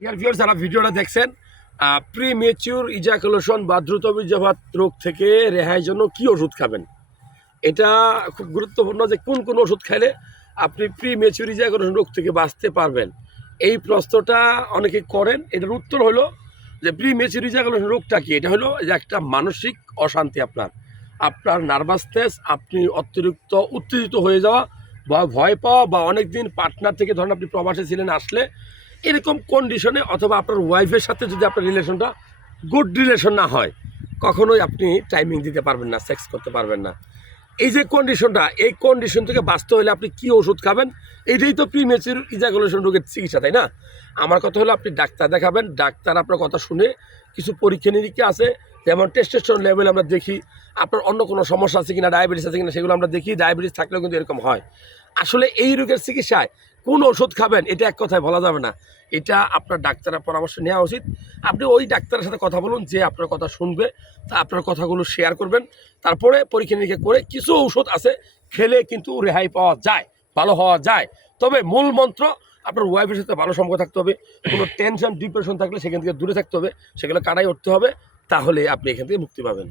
Dear viewers, যারা ভিডিওটা দেখছেন, প্রিমেচিউর ইজাকুলেশন বা দ্রুত বীর্যপাত রোগ থেকে রেহাইয়ের জন্য কি ওষুধ খাবেন, এটা খুব গুরুত্বপূর্ণ যে কোন কোন ওষুধ খাইলে আপনি প্রিমেচিউর ইজাকুলেশন রোগ থেকে বাঁচতে পারবেন। এই প্রশ্নটা অনেকে করেন। এটার উত্তর হলো যে প্রিমেচিউর ইজাকুলেশন রোগটা কি। এটা হলো যে একটা মানসিক অশান্তি, আপনার নার্ভাসনেস, আপনি অতিরিক্ত উত্তেজিত হয়ে যাওয়া বা ভয় পাওয়া, বা অনেকদিন পার্টনার থেকে ধরেন আপনি প্রবাসে ছিলেন, আসলে এরকম কন্ডিশনে, অথবা আপনার ওয়াইফের সাথে যদি আপনার রিলেশনটা গুড রিলেশন না হয়, কখনোই আপনি টাইমিং দিতে পারবেন না, সেক্স করতে পারবেন না। এই যে কন্ডিশনটা, এই কন্ডিশন থেকে বাঁচতে হলে আপনি কি ওষুধ খাবেন, এইটাই তো প্রিমেচিউর ইজাকুলেশন রোগের চিকিৎসা, তাই না? আমার কথা হলো আপনি ডাক্তার দেখাবেন। ডাক্তার আপনার কথা শুনে কিছু পরীক্ষা নিরীক্ষা আছে, যেমন টেস্টোস্টেরন লেভেল আমরা দেখি, আপনার অন্য কোনো সমস্যা আছে কিনা, ডায়াবেটিস আছে কিনা, সেগুলো আমরা দেখি। ডায়াবেটিস থাকলেও কিন্তু এরকম হয়। আসলে এই রোগের চিকিৎসায় কোন ওষুধ খাবেন এটা এক কথায় বলা যাবে না, এটা আপনার ডাক্তারের পরামর্শ নেওয়া উচিত। আপনি ওই ডাক্তারের সাথে কথা বলুন, যে আপনার কথা শুনবে, তা আপনার কথাগুলো শেয়ার করবেন। তারপরে পরীক্ষা নিরীক্ষা করে কিছু ঔষধ আছে, খেলে কিন্তু রেহাই পাওয়া যায়, ভালো হওয়া যায়। তবে মূল মন্ত্র, আপনার ওয়াইফের সাথে ভালো সম্পর্ক থাকতে হবে। কোনো টেনশন ডিপ্রেশন থাকলে সেখান থেকে দূরে থাকতে হবে, সেগুলো কাটাই উঠতে হবে, তাহলে আপনি এখান থেকে মুক্তি পাবেন।